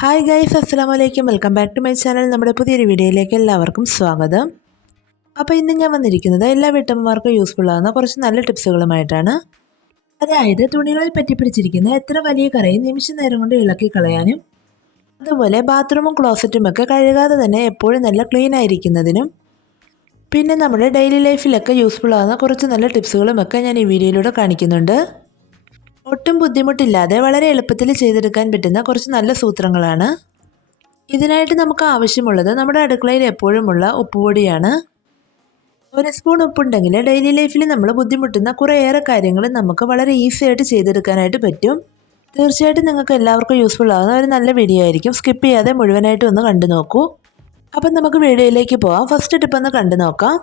Hi guys അസ്സാം വലൈക്കും welcome back to my channel നമ്മുടെ പുതിയൊരു വീഡിയോയിലേക്ക് എല്ലാവർക്കും സ്വാഗതം. അപ്പോൾ ഇന്ന് ഞാൻ വന്നിരിക്കുന്നത് എല്ലാ വീട്ടമ്മമാർക്കും യൂസ്ഫുൾ ആകുന്ന കുറച്ച് നല്ല ടിപ്സുകളുമായിട്ടാണ്. അതായത് തുണികളിൽ പറ്റിപ്പിടിച്ചിരിക്കുന്ന എത്ര വലിയ കറയും നിമിഷ നേരം കൊണ്ട് ഇളക്കി കളയാനും അതുപോലെ ബാത്റൂമും ക്ലോസറ്റും ഒക്കെ കഴുകാതെ തന്നെ എപ്പോഴും നല്ല ക്ലീൻ ആയിരിക്കുന്നതിനും പിന്നെ നമ്മുടെ ഡെയിലി ലൈഫിലൊക്കെ യൂസ്ഫുൾ ആകുന്ന കുറച്ച് നല്ല ടിപ്സുകളുമൊക്കെ ഞാൻ ഈ വീഡിയോയിലൂടെ കാണിക്കുന്നുണ്ട്. ഒട്ടും ബുദ്ധിമുട്ടില്ലാതെ വളരെ എളുപ്പത്തിൽ ചെയ്തെടുക്കാൻ പറ്റുന്ന കുറച്ച് നല്ല സൂത്രങ്ങളാണ്. ഇതിനായിട്ട് നമുക്ക് ആവശ്യമുള്ളത് നമ്മുടെ അടുക്കളയിൽ എപ്പോഴുമുള്ള ഉപ്പുപൊടിയാണ്. ഒരു സ്പൂൺ ഉപ്പുണ്ടെങ്കിൽ ഡെയിലി ലൈഫിൽ നമ്മൾ ബുദ്ധിമുട്ടുന്ന കുറേയേറെ കാര്യങ്ങൾ നമുക്ക് വളരെ ഈസി ആയിട്ട് ചെയ്തെടുക്കാനായിട്ട് പറ്റും. തീർച്ചയായിട്ടും നിങ്ങൾക്ക് എല്ലാവർക്കും യൂസ്ഫുൾ ആകുന്ന ഒരു നല്ല വീഡിയോ ആയിരിക്കും. സ്കിപ്പ് ചെയ്യാതെ മുഴുവനായിട്ട് ഒന്ന് കണ്ടു നോക്കൂ അപ്പം നമുക്ക് വീഡിയോയിലേക്ക് പോവാം. ഫസ്റ്റ് ടിപ്പ് ഒന്ന് കണ്ടു നോക്കാം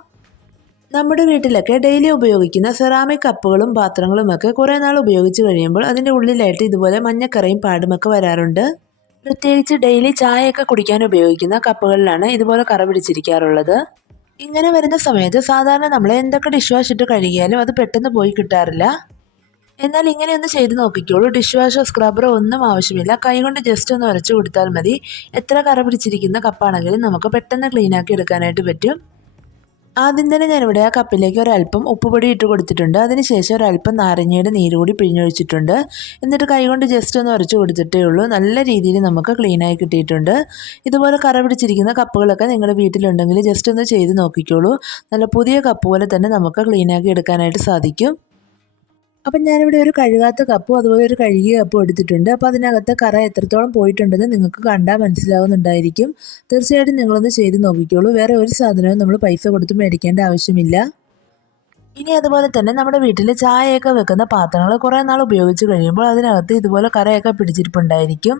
നമ്മുടെ വീട്ടിലൊക്കെ ഡെയിലി ഉപയോഗിക്കുന്ന സെറാമിക് കപ്പുകളും പാത്രങ്ങളുമൊക്കെ കുറേ നാൾ ഉപയോഗിച്ച് കഴിയുമ്പോൾ അതിന്റെ ഉള്ളിലായിട്ട് ഇതുപോലെ മഞ്ഞക്കറയും പാടുമൊക്കെ വരാറുണ്ട്. പ്രത്യേകിച്ച് ഡെയിലി ചായയൊക്കെ കുടിക്കാൻ ഉപയോഗിക്കുന്ന കപ്പുകളിലാണ് ഇതുപോലെ കറ പിടിച്ചിരിക്കാറുള്ളത്. ഇങ്ങനെ വരുന്ന സമയത്ത് സാധാരണ നമ്മൾ എന്തൊക്കെ ഡിഷ് വാഷ് ഇട്ട് കഴുകിയാലും അത് പെട്ടെന്ന് പോയി കിട്ടാറില്ല. എന്നാൽ ഇങ്ങനെ ഒന്ന് ചെയ്ത് നോക്കിക്കോളൂ. ഡിഷ് വാഷോ സ്ക്രബറോ ഒന്നും ആവശ്യമില്ല. കൈകൊണ്ട് ജസ്റ്റ് ഒന്ന് ഉരച്ചു കൊടുത്താൽ മതി. എത്ര കറ പിടിച്ചിരിക്കുന്ന കപ്പാണെങ്കിലും നമുക്ക് പെട്ടെന്ന് ക്ലീനാക്കി എടുക്കാനായിട്ട് പറ്റും. ആദ്യം തന്നെ ഞാനിവിടെ ആ കപ്പിലേക്ക് ഒരല്പം ഉപ്പുപൊടി ഇട്ട് കൊടുത്തിട്ടുണ്ട്. അതിനുശേഷം ഒരല്പം നാരങ്ങയുടെ നീര് കൂടി പിഴിഞ്ഞൊഴിച്ചിട്ടുണ്ട്. എന്നിട്ട് കൈകൊണ്ട് ജസ്റ്റ് ഒന്ന് ഉരച്ച് കൊടുത്തിട്ടേ ഉള്ളൂ. നല്ല രീതിയിൽ നമുക്ക് ക്ലീനായി കിട്ടിയിട്ടുണ്ട്. ഇതുപോലെ കറ പിടിച്ചിരിക്കുന്ന കപ്പുകളൊക്കെ നിങ്ങളുടെ വീട്ടിലുണ്ടെങ്കിൽ ജസ്റ്റ് ഒന്ന് ചെയ്ത് നോക്കിക്കോളൂ. നല്ല പുതിയ കപ്പ് പോലെ തന്നെ നമുക്ക് ക്ലീനാക്കി എടുക്കാനായിട്ട് സാധിക്കും. അപ്പം ഞാനിവിടെ ഒരു കഴുകാത്ത കപ്പും അതുപോലെ ഒരു കഴുകിയ കപ്പും എടുത്തിട്ടുണ്ട്. അപ്പോൾ അതിനകത്ത് കറ എത്രത്തോളം പോയിട്ടുണ്ടെന്ന് നിങ്ങൾക്ക് കണ്ടാൽ മനസ്സിലാവുന്നുണ്ടായിരിക്കും. തീർച്ചയായിട്ടും നിങ്ങളൊന്ന് ചെയ്ത് നോക്കിക്കോളൂ. വേറെ ഒരു സാധനവും നമ്മൾ പൈസ കൊടുത്ത് മേടിക്കേണ്ട ആവശ്യമില്ല. ഇനി അതുപോലെ തന്നെ നമ്മുടെ വീട്ടിൽ ചായയൊക്കെ വെക്കുന്ന പാത്രങ്ങൾ കുറേ നാൾ ഉപയോഗിച്ച് കഴിയുമ്പോൾ അതിനകത്ത് ഇതുപോലെ കറയൊക്കെ പിടിച്ചിരിപ്പുണ്ടായിരിക്കും.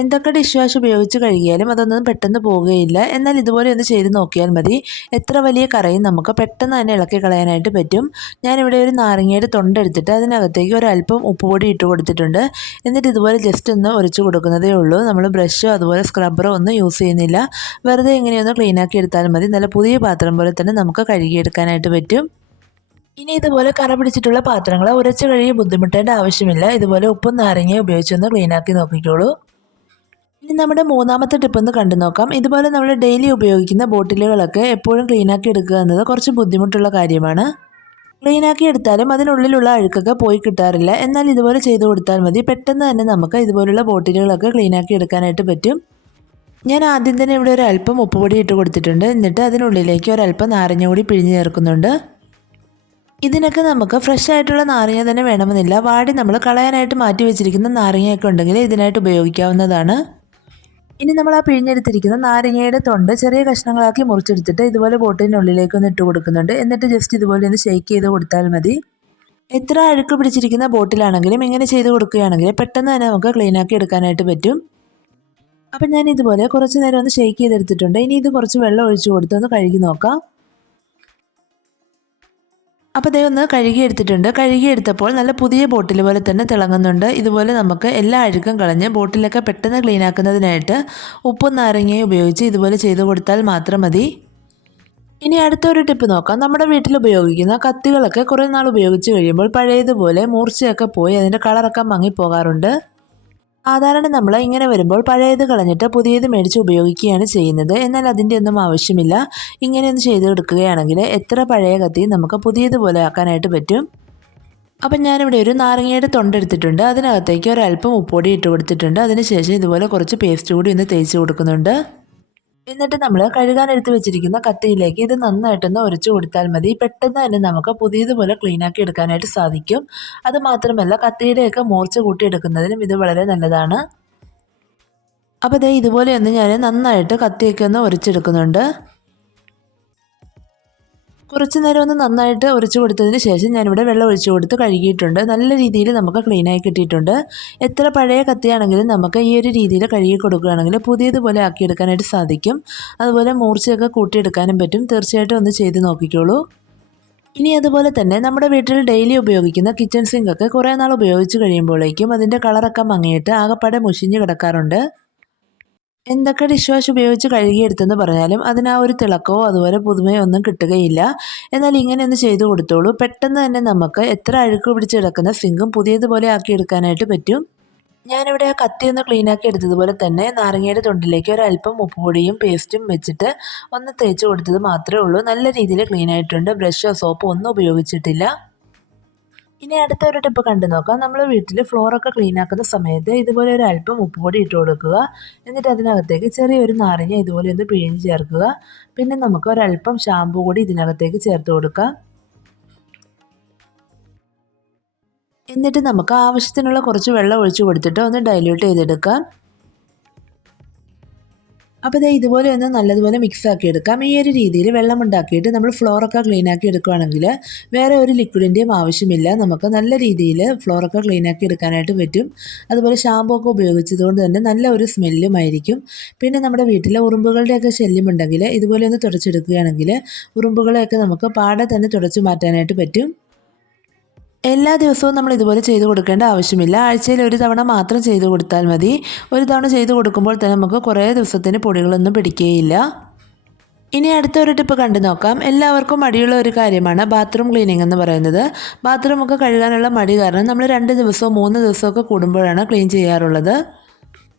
എന്തൊക്കെ ഡിഷ് വാഷ് ഉപയോഗിച്ച് കഴുകിയാലും അതൊന്നും പെട്ടെന്ന് പോവുകയില്ല. എന്നാൽ ഇതുപോലെ ഒന്ന് ചെയ്ത് നോക്കിയാൽ മതി. എത്ര വലിയ കറയും നമുക്ക് പെട്ടെന്ന് തന്നെ ഇളക്കി കളയാനായിട്ട് പറ്റും. ഞാനിവിടെ ഒരു നാരങ്ങയുടെ തൊണ്ടെടുത്തിട്ട് അതിനകത്തേക്ക് ഒരല്പം ഉപ്പുപൊടി ഇട്ട് കൊടുത്തിട്ടുണ്ട്. എന്നിട്ട് ഇതുപോലെ ജസ്റ്റ് ഒന്ന് ഒരച്ചു കൊടുക്കുന്നതേ ഉള്ളൂ. നമ്മൾ ബ്രഷോ അതുപോലെ സ്ക്രബ്ബറോ ഒന്നും യൂസ് ചെയ്യുന്നില്ല. വെറുതെ ഇങ്ങനെയൊന്ന് ക്ലീനാക്കി എടുത്താൽ മതി. നല്ല പുതിയ പാത്രം പോലെ തന്നെ നമുക്ക് കഴുകിയെടുക്കാനായിട്ട് പറ്റും. ഇനി ഇതുപോലെ കറ പിടിച്ചിട്ടുള്ള പാത്രങ്ങൾ ഉരച്ച് കഴുകി ബുദ്ധിമുട്ടേണ്ട ആവശ്യമില്ല. ഇതുപോലെ ഉപ്പും നാരങ്ങയും ഉപയോഗിച്ചൊന്ന് ക്ലീനാക്കി നോക്കിക്കോളൂ. ഇനി നമ്മുടെ മൂന്നാമത്തെ ടിപ്പ് ഒന്ന് കണ്ടു നോക്കാം. ഇതുപോലെ നമ്മൾ ഡെയിലി ഉപയോഗിക്കുന്ന ബോട്ടിലുകളൊക്കെ എപ്പോഴും ക്ലീനാക്കി എടുക്കുക എന്നത് കുറച്ച് ബുദ്ധിമുട്ടുള്ള കാര്യമാണ്. ക്ലീനാക്കി എടുത്താലും അതിനുള്ളിലുള്ള അഴുക്കൊക്കെ പോയി കിട്ടാറില്ല. എന്നാൽ ഇതുപോലെ ചെയ്തു കൊടുത്താൽ മതി. പെട്ടെന്ന് തന്നെ നമുക്ക് ഇതുപോലുള്ള ബോട്ടിലുകളൊക്കെ ക്ലീനാക്കി എടുക്കാനായിട്ട് പറ്റും. ഞാൻ ആദ്യം തന്നെ ഇവിടെ ഒരു അല്പം ഉപ്പുപൊടി ഇട്ട് കൊടുത്തിട്ടുണ്ട്. എന്നിട്ട് അതിനുള്ളിലേക്ക് ഒരല്പം നാരങ്ങ കൂടി പിഴിഞ്ഞ് ചേർക്കുന്നുണ്ട്. ഇതിനൊക്കെ നമുക്ക് ഫ്രഷ് ആയിട്ടുള്ള നാരങ്ങ തന്നെ വേണമെന്നില്ല. വാടി നമ്മൾ കളയാനായിട്ട് മാറ്റി വെച്ചിരിക്കുന്ന നാരങ്ങയൊക്കെ ഉണ്ടെങ്കിൽ ഇതിനായിട്ട് ഉപയോഗിക്കാവുന്നതാണ്. ഇനി നമ്മൾ ആ പിഴിഞ്ഞെടുത്തിരിക്കുന്ന നാരങ്ങയുടെ തൊണ്ട് ചെറിയ കഷ്ണങ്ങളാക്കി മുറിച്ചെടുത്തിട്ട് ഇതുപോലെ ബോട്ടിനുള്ളിലേക്ക് ഒന്ന് ഇട്ട് കൊടുക്കുന്നുണ്ട്. എന്നിട്ട് ജസ്റ്റ് ഇതുപോലെ ഒന്ന് ഷെയ്ക്ക് ചെയ്ത് കൊടുത്താൽ മതി. എത്ര അഴുക്ക് പിടിച്ചിരിക്കുന്ന ബോട്ടിലാണെങ്കിലും ഇങ്ങനെ ചെയ്ത് കൊടുക്കുകയാണെങ്കിൽ പെട്ടെന്ന് തന്നെ നമുക്ക് ക്ലീനാക്കി എടുക്കാനായിട്ട് പറ്റും. അപ്പം ഞാൻ ഇതുപോലെ കുറച്ച് നേരം ഒന്ന് ഷെയ്ക്ക് ചെയ്തെടുത്തിട്ടുണ്ട്. ഇനി ഇത് കുറച്ച് വെള്ളം ഒഴിച്ചു കൊടുത്ത് ഒന്ന് കഴുകി നോക്കാം. അപ്പോൾ ദൈവം ഒന്ന് കഴുകിയെടുത്തിട്ടുണ്ട് കഴുകിയെടുത്തപ്പോൾ നല്ല പുതിയ ബോട്ടിൽ പോലെ തന്നെ തിളങ്ങുന്നുണ്ട്. ഇതുപോലെ നമുക്ക് എല്ലാ അഴുക്കും കളഞ്ഞ് ബോട്ടിലൊക്കെ പെട്ടെന്ന് ക്ലീൻ ആക്കുന്നതിനായിട്ട് ഉപ്പും നാരങ്ങയും ഉപയോഗിച്ച് ഇതുപോലെ ചെയ്തു കൊടുത്താൽ മാത്രം മതി. ഇനി അടുത്തൊരു ടിപ്പ് നോക്കാം. നമ്മുടെ വീട്ടിൽ ഉപയോഗിക്കുന്ന കത്തികളൊക്കെ കുറേ നാൾ ഉപയോഗിച്ച് കഴിയുമ്പോൾ പഴയതുപോലെ മൂർച്ചയൊക്കെ പോയി അതിന്റെ കളറൊക്കെ മങ്ങിപ്പോകാറുണ്ട്. സാധാരണ നമ്മൾ ഇങ്ങനെ വരുമ്പോൾ പഴയത് കളഞ്ഞിട്ട് പുതിയത് മേടിച്ച് ഉപയോഗിക്കുകയാണ് ചെയ്യുന്നത്. എന്നാൽ അതിന്റെ ഒന്നും ആവശ്യമില്ല. ഇങ്ങനെയൊന്ന് ചെയ്ത് കൊടുക്കുകയാണെങ്കിൽ എത്ര പഴയ കത്തി നമുക്ക് പുതിയതുപോലെ ആക്കാനായിട്ട് പറ്റും? അപ്പം ഞാനിവിടെ ഒരു നാരങ്ങയുടെ തൊണ്ടെടുത്തിട്ടുണ്ട് അതിനകത്തേക്ക് ഒരല്പം ഉപ്പൊടി ഇട്ട് കൊടുത്തിട്ടുണ്ട്. അതിനുശേഷം ഇതുപോലെ കുറച്ച് പേസ്റ്റ് കൂടി ഒന്ന് തേച്ച് കൊടുക്കുന്നുണ്ട്. എന്നിട്ട് നമ്മൾ കഴുകാൻ എടുത്ത് വെച്ചിരിക്കുന്ന കത്തിയിലേക്ക് ഇത് നന്നായിട്ടൊന്ന് ഉരച്ചു കൊടുത്താൽ മതി. പെട്ടെന്ന് തന്നെ നമുക്ക് പുതിയതുപോലെ ക്ലീനാക്കി എടുക്കാനായിട്ട് സാധിക്കും. അത് മാത്രമല്ല കത്തിയുടെയൊക്കെ മൂർച്ച കൂട്ടിയെടുക്കുന്നതിനും ഇത് വളരെ നല്ലതാണ്. അപ്പോൾ ദേ ഇതുപോലെ ഒന്ന് ഞാൻ നന്നായിട്ട് കത്തിയൊക്കെ ഒന്ന് ഉരച്ചെടുക്കുന്നുണ്ട്. കുറച്ച് നേരം ഒന്ന് നന്നായിട്ട് ഉരച്ചു കൊടുത്തതിന് ശേഷം ഞാനിവിടെ വെള്ളം ഒഴിച്ചു കൊടുത്ത് കഴുകിയിട്ടുണ്ട്. നല്ല രീതിയിൽ നമുക്ക് ക്ലീനായി കിട്ടിയിട്ടുണ്ട്. എത്ര പഴയ കത്തിയാണെങ്കിലും നമുക്ക് ഈ ഒരു രീതിയിൽ കഴുകി കൊടുക്കുകയാണെങ്കിൽ പുതിയതുപോലെ ആക്കിയെടുക്കാനായിട്ട് സാധിക്കും. അതുപോലെ മൂർച്ചയൊക്കെ കൂട്ടിയെടുക്കാനും പറ്റും. തീർച്ചയായിട്ടും ഒന്ന് ചെയ്ത് നോക്കിക്കോളൂ. ഇനി അതുപോലെ തന്നെ നമ്മുടെ വീട്ടിൽ ഡെയിലി ഉപയോഗിക്കുന്ന കിച്ചൺ സിങ്കൊക്കെ കുറേ നാൾ ഉപയോഗിച്ച് കഴിയുമ്പോഴേക്കും അതിന്റെ കളറൊക്കെ മങ്ങിയിട്ട് ആകെപ്പാടെ മുഷിഞ്ഞ് കിടക്കാറുണ്ട്. എന്തൊക്കെ ഡിഷ് വാഷ് ഉപയോഗിച്ച് കഴുകിയെടുത്തെന്ന് പറഞ്ഞാലും അതിന് ആ ഒരു തിളക്കമോ അതുപോലെ പുതുമയോ ഒന്നും കിട്ടുകയില്ല. എന്നാൽ ഇങ്ങനെ ഒന്ന് ചെയ്തു കൊടുത്തോളൂ. പെട്ടെന്ന് തന്നെ നമുക്ക് എത്ര അഴുക്ക് പിടിച്ച് കിടക്കുന്ന സിങ്കും പുതിയതുപോലെ ആക്കിയെടുക്കാനായിട്ട് പറ്റും. ഞാനിവിടെ ആ കത്തി ഒന്ന് ക്ലീനാക്കി എടുത്തതുപോലെ തന്നെ നാരങ്ങയുടെ തൊണ്ടിലേക്ക് ഒരല്പം ഉപ്പുപൊടിയും പേസ്റ്റും വെച്ചിട്ട് ഒന്ന് തേച്ച് കൊടുത്തത് മാത്രമേ ഉള്ളൂ. നല്ല രീതിയിൽ ക്ലീൻ ആയിട്ടുണ്ട്. ബ്രഷോ സോപ്പോ ഒന്നും ഉപയോഗിച്ചിട്ടില്ല. ഇനി അടുത്ത ഒരു ടിപ്പ് കണ്ടു. നോക്കാം നമ്മൾ വീട്ടിൽ ഫ്ലോറൊക്കെ ക്ലീൻ ആക്കുന്ന സമയത്ത് ഇതുപോലെ ഒരു അല്പം ഉപ്പ് ഉപ്പുപൊടി ഇട്ട് കൊടുക്കുക. എന്നിട്ട് അതിനകത്തേക്ക് ചെറിയൊരു നാരങ്ങ ഇതുപോലെ ഒന്ന് പിഴിഞ്ഞ് ചേർക്കുക. പിന്നെ നമുക്ക് ഒരല്പം ഷാമ്പു കൂടി ഇതിനകത്തേക്ക് ചേർത്ത് കൊടുക്കാം എന്നിട്ട് നമുക്ക് ആവശ്യത്തിനുള്ള കുറച്ച് വെള്ളം ഒഴിച്ചു കൊടുത്തിട്ട് ഒന്ന് ഡൈല്യൂട്ട് ചെയ്തെടുക്കാം അപ്പോൾ ഇതേ ഇതുപോലെ ഒന്ന് നല്ലതുപോലെ മിക്സ് ആക്കി എടുക്കാം ഈ ഒരു രീതിയിൽ വെള്ളം ഉണ്ടാക്കിയിട്ട് നമ്മൾ ഫ്ലോറൊക്കെ ക്ലീൻ ആക്കി എടുക്കുകയാണെങ്കിൽ വേറെ ഒരു ലിക്വിഡിന്റെയും ആവശ്യമില്ല. നമുക്ക് നല്ല രീതിയിൽ ഫ്ലോറൊക്കെ ക്ലീൻ ആക്കി എടുക്കാനായിട്ട് പറ്റും. അതുപോലെ ഷാമ്പൂ ഒക്കെ ഉപയോഗിച്ചതുകൊണ്ട് തന്നെ നല്ല ഒരു സ്മെല്ലുമായിരിക്കും പിന്നെ നമ്മുടെ വീട്ടിലെ ഉറുമ്പുകളുടെയൊക്കെ ശല്യം ഉണ്ടെങ്കിൽ ഇതുപോലെ ഒന്ന് തുടച്ചെടുക്കുകയാണെങ്കിൽ ഉറുമ്പുകളെയൊക്കെ നമുക്ക് പാടെ തന്നെ തുടച്ചു മാറ്റാനായിട്ട് പറ്റും. എല്ലാ ദിവസവും നമ്മൾ ഇതുപോലെ ചെയ്ത് കൊടുക്കേണ്ട ആവശ്യമില്ല. ആഴ്ചയിൽ ഒരു തവണ മാത്രം ചെയ്ത് കൊടുത്താൽ മതി. ഒരു തവണ ചെയ്ത് കൊടുക്കുമ്പോൾ തന്നെ നമുക്ക് കുറേ ദിവസത്തിന് പൊടികളൊന്നും പിടിക്കുകയില്ല ഇനി അടുത്ത ഒരു ടിപ്പ് കണ്ടു നോക്കാം. എല്ലാവർക്കും മടിയുള്ള ഒരു കാര്യമാണ് ബാത്റൂം ക്ലീനിങ് എന്ന് പറയുന്നത്. ബാത്റൂം ഒക്കെ കഴുകാനുള്ള മടി കാരണം നമ്മൾ രണ്ട് ദിവസവും മൂന്ന് ദിവസമൊക്കെ കൂടുമ്പോഴാണ് ക്ലീൻ ചെയ്യാറുള്ളത്.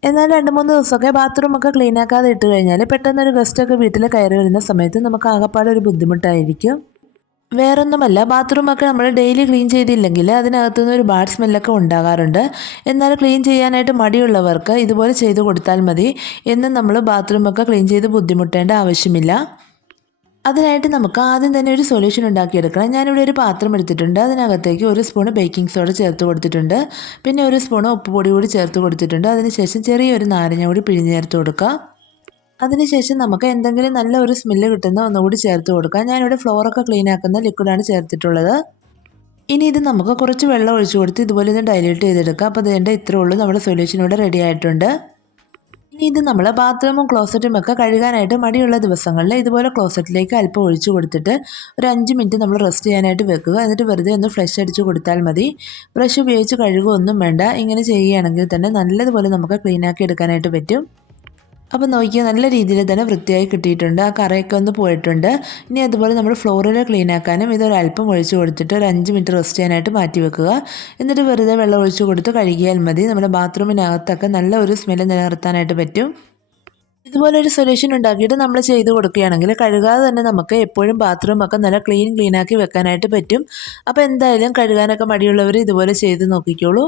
എന്നാൽ രണ്ട് മൂന്ന് ദിവസമൊക്കെ ബാത്റൂം ഒക്കെ ക്ലീൻ ആക്കാതെ ഇട്ട് കഴിഞ്ഞാൽ പെട്ടെന്നൊരു ഗസ്റ്റൊക്കെ വീട്ടിൽ കയറി വരുന്ന സമയത്ത് നമുക്ക് ആകെപ്പാടെ ഒരു ബുദ്ധിമുട്ടായിരിക്കും. വേറൊന്നുമല്ല ബാത്റൂമൊക്കെ നമ്മൾ ഡെയിലി ക്ലീൻ ചെയ്തില്ലെങ്കിൽ അതിനകത്തുനിന്ന് ഒരു ബാഡ് സ്മെല്ലൊക്കെ ഉണ്ടാകാറുണ്ട്. എന്നാൽ ക്ലീൻ ചെയ്യാനായിട്ട് മടിയുള്ളവർക്ക് ഇതുപോലെ ചെയ്തു കൊടുത്താൽ മതി എന്നും നമ്മൾ ബാത്റൂമൊക്കെ ക്ലീൻ ചെയ്ത് ബുദ്ധിമുട്ടേണ്ട ആവശ്യമില്ല. അതിനായിട്ട് നമുക്ക് ആദ്യം തന്നെ ഒരു സൊല്യൂഷൻ ഉണ്ടാക്കിയെടുക്കണം. ഞാനിവിടെ ഒരു പാത്രം എടുത്തിട്ടുണ്ട്. അതിനകത്തേക്ക് ഒരു സ്പൂൺ ബേക്കിംഗ് സോഡ ചേർത്ത് കൊടുത്തിട്ടുണ്ട്. പിന്നെ ഒരു സ്പൂൺ ഉപ്പുപൊടി കൂടി ചേർത്ത് കൊടുത്തിട്ടുണ്ട്. അതിനുശേഷം ചെറിയൊരു നാരങ്ങ കൂടി പിഴിഞ്ഞ് ചേർത്ത് കൊടുക്കുക. അതിനുശേഷം നമുക്ക് എന്തെങ്കിലും നല്ല ഒരു സ്മെല്ല് കിട്ടുന്ന ഒന്നുകൂടി ചേർത്ത് കൊടുക്കാം. ഞാനിവിടെ ഫ്ലോറൊക്കെ ക്ലീൻ ആക്കുന്ന ലിക്വിഡാണ് ചേർത്തിട്ടുള്ളത്. ഇനി ഇത് നമുക്ക് കുറച്ച് വെള്ളം ഒഴിച്ചു കൊടുത്ത് ഇതുപോലെ ഇത് ഡൈല്യൂട്ട് ചെയ്തെടുക്കാം. അപ്പോൾ അതിന്റെ ഇത്രേ ഉള്ളൂ. നമ്മുടെ സൊല്യൂഷൻ ഇവിടെ റെഡി ആയിട്ടുണ്ട്. ഇനി ഇത് നമ്മൾ ബാത്റൂമും ക്ലോസറ്റും ഒക്കെ കഴുകാനായിട്ട് മടിയുള്ള ദിവസങ്ങളിൽ ഇതുപോലെ ക്ലോസറ്റിലേക്ക് അല്പം ഒഴിച്ചു കൊടുത്തിട്ട് ഒരു അഞ്ച് മിനിറ്റ് നമ്മൾ റെസ്റ്റ് ചെയ്യാനായിട്ട് വെക്കുക. എന്നിട്ട് വെറുതെ ഒന്ന് ഫ്ലഷ് അടിച്ച് കൊടുത്താൽ മതി. ബ്രഷ് ഉപയോഗിച്ച് കഴുകുകയൊന്നും വേണ്ട. ഇങ്ങനെ ചെയ്യുകയാണെങ്കിൽ തന്നെ നല്ലതുപോലെ നമുക്ക് ക്ലീനാക്കി എടുക്കാനായിട്ട് പറ്റും. അപ്പോൾ നോക്കിയാൽ നല്ല രീതിയിൽ തന്നെ വൃത്തിയായി കിട്ടിയിട്ടുണ്ട്. ആ കറയൊക്കെ ഒന്ന് പോയിട്ടുണ്ട്. ഇനി അതുപോലെ നമ്മൾ ഫ്ലോറിൽ ക്ലീൻ ആക്കാനും ഇതൊരല്പം ഒഴിച്ചു കൊടുത്തിട്ട് ഒരു അഞ്ച് മിനിറ്റ് റെസ്റ്റ് ചെയ്യാനായിട്ട് മാറ്റി വെക്കുക. എന്നിട്ട് വെറുതെ വെള്ളം ഒഴിച്ചു കൊടുത്ത് കഴുകിയാൽ മതി. നമ്മുടെ ബാത്റൂമിനകത്തൊക്കെ നല്ല ഒരു സ്മെല്ല് നിലനിർത്താനായിട്ട് പറ്റും. ഇതുപോലെ ഒരു സൊല്യൂഷൻ ഉണ്ടാക്കിയിട്ട് നമ്മൾ ചെയ്ത് കൊടുക്കുകയാണെങ്കിൽ കഴുകാതെ തന്നെ നമുക്ക് എപ്പോഴും ബാത്റൂം ഒക്കെ നല്ല ക്ലീൻ ക്ലീനാക്കി വെക്കാനായിട്ട് പറ്റും. അപ്പോൾ എന്തായാലും കഴുകാനൊക്കെ മടിയുള്ളവർ ഇതുപോലെ ചെയ്ത് നോക്കിക്കോളൂ.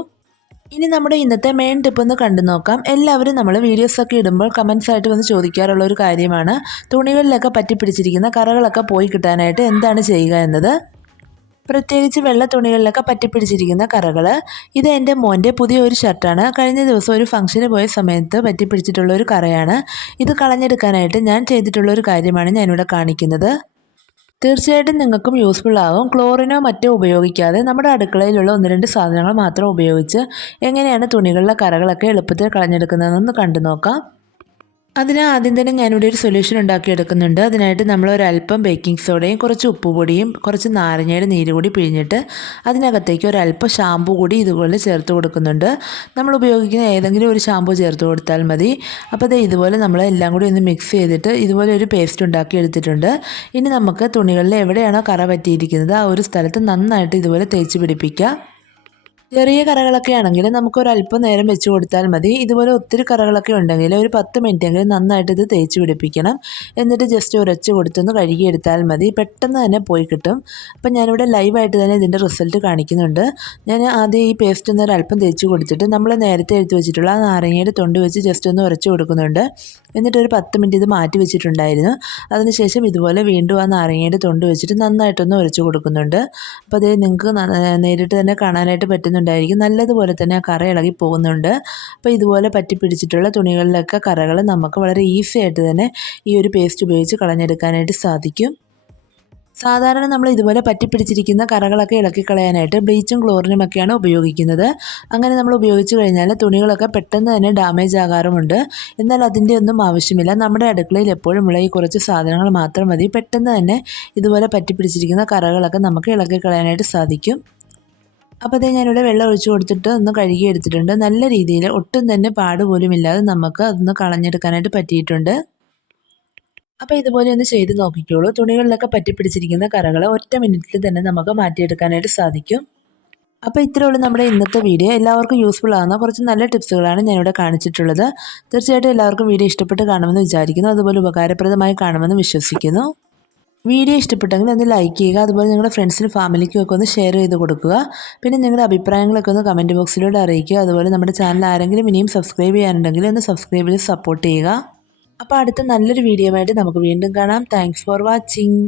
ഇനി നമ്മുടെ ഇന്നത്തെ മെയിൻ ടിപ്പ് ഒന്ന് കണ്ടു നോക്കാം. എല്ലാവരും നമ്മൾ വീഡിയോസൊക്കെ ഇടുമ്പോൾ കമൻസ് ആയിട്ട് വന്ന് ചോദിക്കാറുള്ള ഒരു കാര്യമാണ്. തുണികളിലൊക്കെ പറ്റിപ്പിടിച്ചിരിക്കുന്ന കറകളൊക്കെ പോയി കിട്ടാനായിട്ട് എന്താണ് ചെയ്യുക എന്നത്? പ്രത്യേകിച്ച് വെള്ള തുണികളിലൊക്കെ പറ്റിപ്പിടിച്ചിരിക്കുന്ന കറകൾ ഇത് എന്റെ മോന്റെ പുതിയൊരു ഷർട്ടാണ് കഴിഞ്ഞ ദിവസം ഒരു ഫംഗ്ഷന് പോയ സമയത്ത് പറ്റിപ്പിടിച്ചിട്ടുള്ള ഒരു കറയാണ്. ഇത് കളഞ്ഞെടുക്കാനായിട്ട് ഞാൻ ചെയ്തിട്ടുള്ള ഒരു കാര്യമാണ് ഞാനിവിടെ കാണിക്കുന്നത്. തീർച്ചയായിട്ടും നിങ്ങൾക്കും യൂസ്ഫുൾ ആകും. ക്ലോറിനോ മറ്റോ ഉപയോഗിക്കാതെ നമ്മുടെ അടുക്കളയിലുള്ള ഒന്ന് രണ്ട് സാധനങ്ങൾ മാത്രം ഉപയോഗിച്ച് എങ്ങനെയാണ് തുണികളിലെ കറകളൊക്കെ എളുപ്പത്തിൽ കളഞ്ഞെടുക്കുന്നതെന്ന് കണ്ടു നോക്കാം അതിന് ആദ്യം തന്നെ ഞാനിവിടെ ഒരു സൊല്യൂഷൻ ഉണ്ടാക്കിയെടുക്കുന്നുണ്ട്. അതിനായിട്ട് നമ്മൾ ഒരല്പം ബേക്കിംഗ് സോഡയും കുറച്ച് ഉപ്പുപൊടിയും കുറച്ച് നാരങ്ങയുടെ നീര് കൂടി പിഴിഞ്ഞിട്ട് അതിനകത്തേക്ക് ഒരല്പം ഷാമ്പു കൂടി ഇതുപോലെ ചേർത്ത് കൊടുക്കുന്നുണ്ട്. നമ്മൾ ഉപയോഗിക്കുന്ന ഏതെങ്കിലും ഒരു ഷാമ്പു ചേർത്ത് കൊടുത്താൽ മതി. അപ്പോൾ അത് ഇതുപോലെ നമ്മൾ എല്ലാം കൂടി ഒന്ന് മിക്സ് ചെയ്തിട്ട് ഇതുപോലെ ഒരു പേസ്റ്റ് ഉണ്ടാക്കി എടുത്തിട്ടുണ്ട്. ഇനി നമുക്ക് തുണികളിൽ എവിടെയാണോ കറ പറ്റിയിരിക്കുന്നത് ആ ഒരു സ്ഥലത്ത് നന്നായിട്ട് ഇതുപോലെ തേച്ച് പിടിപ്പിക്കുക ചെറിയ കറകളൊക്കെ ആണെങ്കിൽ നമുക്ക് ഒരു അല്പം നേരം വെച്ച് കൊടുത്താൽ മതി. ഇതുപോലെ ഒത്തിരി കറകളൊക്കെ ഉണ്ടെങ്കിൽ ഒരു പത്ത് മിനിറ്റെങ്കിലും നന്നായിട്ട് ഇത് തേച്ച് പിടിപ്പിക്കണം. എന്നിട്ട് ജസ്റ്റ് ഉരച്ച് കൊടുത്തൊന്ന് കഴുകിയെടുത്താൽ മതി. പെട്ടെന്ന് തന്നെ പോയി കിട്ടും. അപ്പം ഞാനിവിടെ ലൈവായിട്ട് തന്നെ ഇതിന്റെ റിസൾട്ട് കാണിക്കുന്നുണ്ട്. ഞാൻ ആദ്യം ഈ പേസ്റ്റ് ഒന്ന് അല്പം തേച്ച് കൊടുത്തിട്ട് നമ്മൾ നേരത്തെ എടുത്ത് വെച്ചിട്ടുള്ള നാരങ്ങയുടെ തൊണ്ട് വെച്ച് ജസ്റ്റ് ഒന്ന് ഉരച്ച് കൊടുക്കുന്നുണ്ട്. എന്നിട്ട് ഒരു പത്ത് മിനിറ്റ് ഇത് മാറ്റി വെച്ചിട്ടുണ്ടായിരുന്നു. അതിനുശേഷം ഇതുപോലെ വീണ്ടും ആ നാരങ്ങയുടെ തൊണ്ട് വെച്ചിട്ട് നന്നായിട്ടൊന്ന് ഉരച്ചു കൊടുക്കുന്നുണ്ട്. അപ്പോൾ അത് നിങ്ങൾക്ക് നേരിട്ട് തന്നെ കാണാനായിട്ട് പറ്റുന്നുണ്ടായിരിക്കും. നല്ലതുപോലെ തന്നെ ആ കറ ഇളകി പോകുന്നുണ്ട്. അപ്പോൾ ഇതുപോലെ പറ്റി പിടിച്ചിട്ടുള്ള തുണികളിലൊക്കെ കറകൾ നമുക്ക് വളരെ ഈസി ആയിട്ട് തന്നെ ഈ ഒരു പേസ്റ്റ് ഉപയോഗിച്ച് കളഞ്ഞെടുക്കാനായിട്ട് സാധിക്കും. സാധാരണ നമ്മൾ ഇതുപോലെ പറ്റിപ്പിടിച്ചിരിക്കുന്ന കറകളൊക്കെ ഇളക്കി കളയാനായിട്ട് ബ്ലീച്ചും ക്ലോറിനും ഒക്കെയാണ് ഉപയോഗിക്കുന്നത്. അങ്ങനെ നമ്മൾ ഉപയോഗിച്ച് കഴിഞ്ഞാൽ തുണികളൊക്കെ പെട്ടെന്ന് തന്നെ ഡാമേജ് ആകാറുമുണ്ട്. എന്നാൽ അതിന്റെ ഒന്നും ആവശ്യമില്ല. നമ്മുടെ അടുക്കളയിൽ എപ്പോഴും ഉള്ള ഈ കുറച്ച് സാധനങ്ങൾ മാത്രം മതി. പെട്ടെന്ന് തന്നെ ഇതുപോലെ പറ്റിപ്പിടിച്ചിരിക്കുന്ന കറകളൊക്കെ നമുക്ക് ഇളക്കി കളയാനായിട്ട് സാധിക്കും. അപ്പോൾ അതേ ഞാനിവിടെ വെള്ളം ഒഴിച്ചു കൊടുത്തിട്ട് ഒന്ന് കഴുകി എടുത്തിട്ടുണ്ട്. നല്ല രീതിയിൽ ഒട്ടും തന്നെ പാടുപോലും ഇല്ലാതെ നമുക്ക് അതൊന്ന് കളഞ്ഞെടുക്കാനായിട്ട് പറ്റിയിട്ടുണ്ട്. അപ്പോൾ ഇതുപോലെ ഒന്ന് ചെയ്ത് നോക്കിക്കോളൂ. തുണികളിലൊക്കെ പറ്റിപ്പിടിച്ചിരിക്കുന്ന കറകൾ ഒറ്റ മിനിറ്റിൽ തന്നെ നമുക്ക് മാറ്റിയെടുക്കാനായിട്ട് സാധിക്കും. അപ്പോൾ ഇത്രയേ ഉള്ളൂ നമ്മുടെ ഇന്നത്തെ വീഡിയോ. എല്ലാവർക്കും യൂസ്ഫുൾ ആകുന്ന കുറച്ച് നല്ല ടിപ്സുകളാണ് ഞാനിവിടെ കാണിച്ചിട്ടുള്ളത്. തീർച്ചയായിട്ടും എല്ലാവർക്കും വീഡിയോ ഇഷ്ടപ്പെട്ട് കാണുമെന്ന് വിചാരിക്കുന്നു. അതുപോലെ ഉപകാരപ്രദമായി കാണുമെന്ന് വിശ്വസിക്കുന്നു. വീഡിയോ ഇഷ്ടപ്പെട്ടെങ്കിൽ ഒന്ന് ലൈക്ക് ചെയ്യുക. അതുപോലെ നിങ്ങളുടെ ഫ്രണ്ട്സിനും ഫാമിലിക്കും ഒക്കെ ഒന്ന് ഷെയർ ചെയ്ത് കൊടുക്കുക. പിന്നെ നിങ്ങളുടെ അഭിപ്രായങ്ങളൊക്കെ ഒന്ന് കമന്റ് ബോക്സിലൂടെ അറിയിക്കുക. അതുപോലെ നമ്മുടെ ചാനൽ ആരെങ്കിലും ഇനിയും സബ്സ്ക്രൈബ് ചെയ്യാനുണ്ടെങ്കിൽ ഒന്ന് സബ്സ്ക്രൈബ് ചെയ്ത് സപ്പോർട്ട് ചെയ്യുക. അപ്പോൾ അടുത്ത നല്ലൊരു വീഡിയോ ആയിട്ട് നമുക്ക് വീണ്ടും കാണാം. Thanks for watching